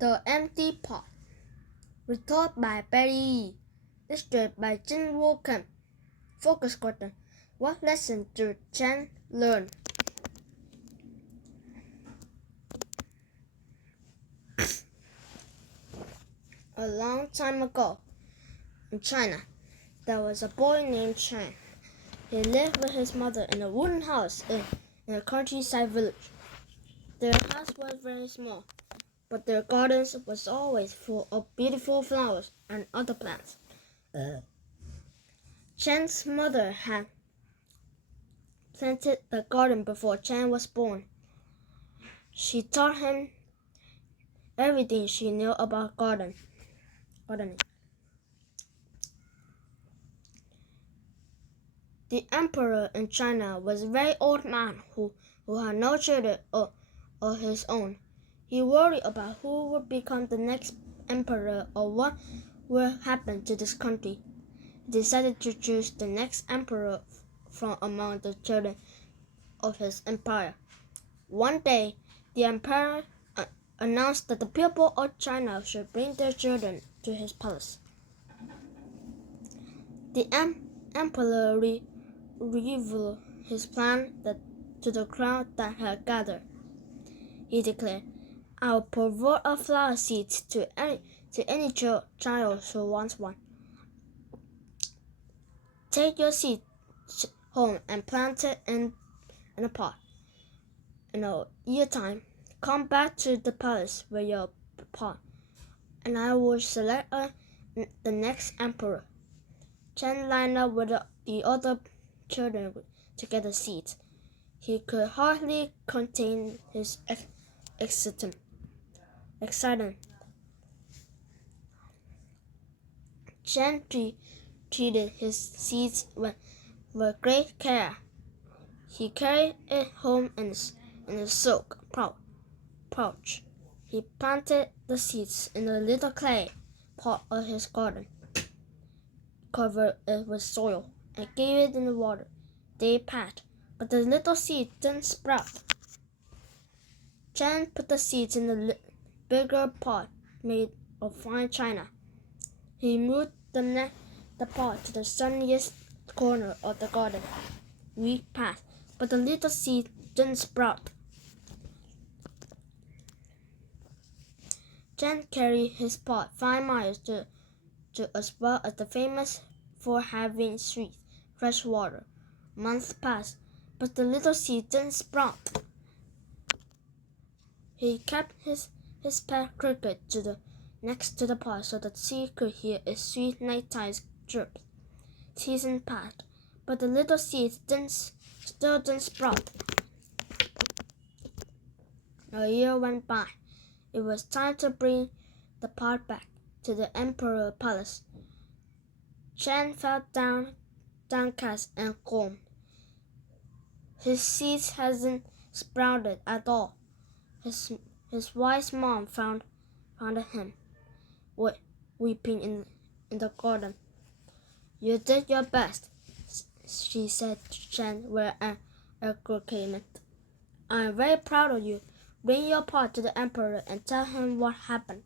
The Empty Pot. Retold by Betty Yee. Illustrated by Jin Woo Kim. Focus question. What lesson did Chen learn? A long time ago, in China, there was a boy named Chen. He lived with his mother in a wooden house in a countryside village. Their house was very small, but their gardens was always full of beautiful flowers and other plants. Chen's mother had planted the garden before Chen was born. She taught him everything she knew about gardening. The emperor in China was a very old man who had no children of his own. He worried about who would become the next emperor or what would happen to this country. He decided to choose the next emperor from among the children of his empire. One day, the emperor announced that the people of China should bring their children to his palace. The emperor revealed his plan to the crowd that had gathered. He declared, "I will provide a flower seed to any child who wants one. Take your seed home and plant it in a pot. In a year's time, come back to the palace with your pot, and I will select the next emperor." Chen lined up with the other children to get the seeds. He could hardly contain his excitement. Chen treated his seeds with great care. He carried it home in a silk pouch. He planted the seeds in a little clay pot of his garden, covered it with soil, and gave it in the water. They passed, but the little seed didn't sprout. Chen put the seeds in a bigger pot made of fine china. He moved the pot to the sunniest corner of the garden. Weeks passed, but the little seed didn't sprout. Chen carried his pot 5 miles to as well as the famous for having sweet, fresh water. Months passed, but the little seed didn't sprout. He kept his pet cricket next to the pot so that she could hear its sweet nighttime chirp. Seasons passed, but the little seed still didn't sprout. A year went by. It was time to bring the pot back to the emperor's palace. Chen felt downcast and calm. His seeds hadn't sprouted at all. His wise mom found him weeping in the garden. "You did your best," she said to Chen with an encouragement. "I am very proud of you. Bring your pot to the emperor and tell him what happened."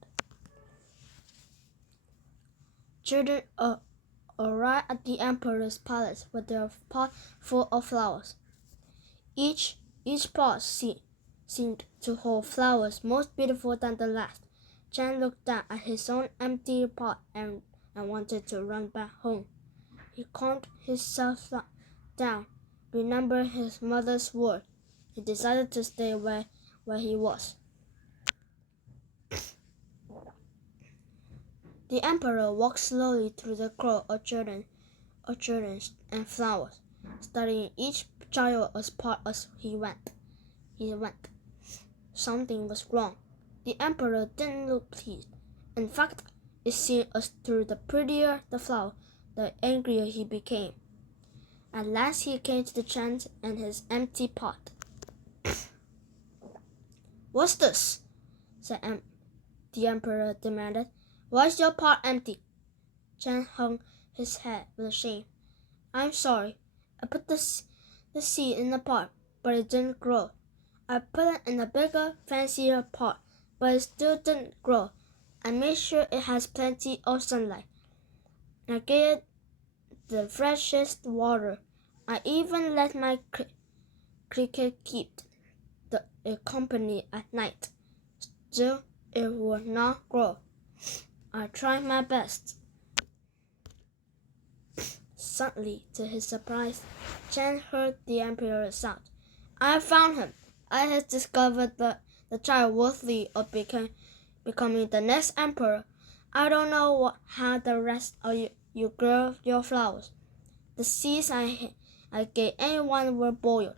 Children arrived at the emperor's palace with their pot full of flowers. Each pot seemed to hold flowers most beautiful than the last. Chen looked down at his own empty pot and wanted to run back home. He calmed himself down, remembered his mother's word. He decided to stay where he was. The emperor walked slowly through the crowd of children and flowers, studying each child as part as he went. Something was wrong. The emperor didn't look pleased. In fact, it seemed as through the prettier the flower, the angrier he became. At last he came to the Chen and his empty pot. "What's this?" the emperor demanded. "Why is your pot empty?" Chen hung his head with shame. "I'm sorry. I put the seed in the pot, but it didn't grow. I put it in a bigger, fancier pot, but it still didn't grow. I made sure it has plenty of sunlight. I gave it the freshest water. I even let my cricket keep it company at night. Still, it would not grow. I tried my best. Suddenly, to his surprise, Chen heard the emperor shout, "I have found him! I have discovered the child worthy of becoming the next emperor. I don't know how the rest of you grow your flowers. The seeds I gave anyone were boiled.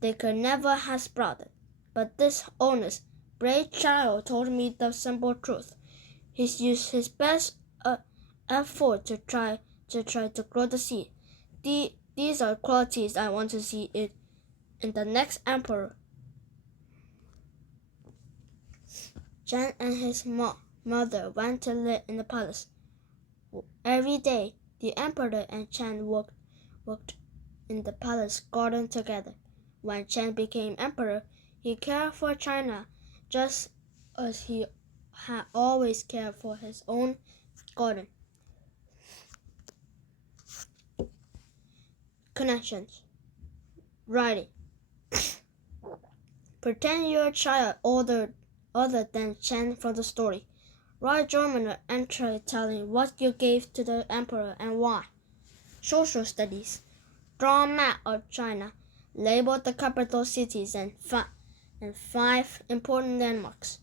They could never have sprouted. But this honest, brave child told me the simple truth. He's used his best effort to try to grow the seed. These are qualities I want to see in the next emperor." Chen and his mother went to live in the palace. Every day, the emperor and Chen worked in the palace garden together. When Chen became emperor, he cared for China just as he had always cared for his own garden. Connections. Writing. Pretend you're a child other than Chen from the story. Write journal entry telling what you gave to the emperor and why. Social studies. Draw a map of China. Label the capital cities and 5 important landmarks.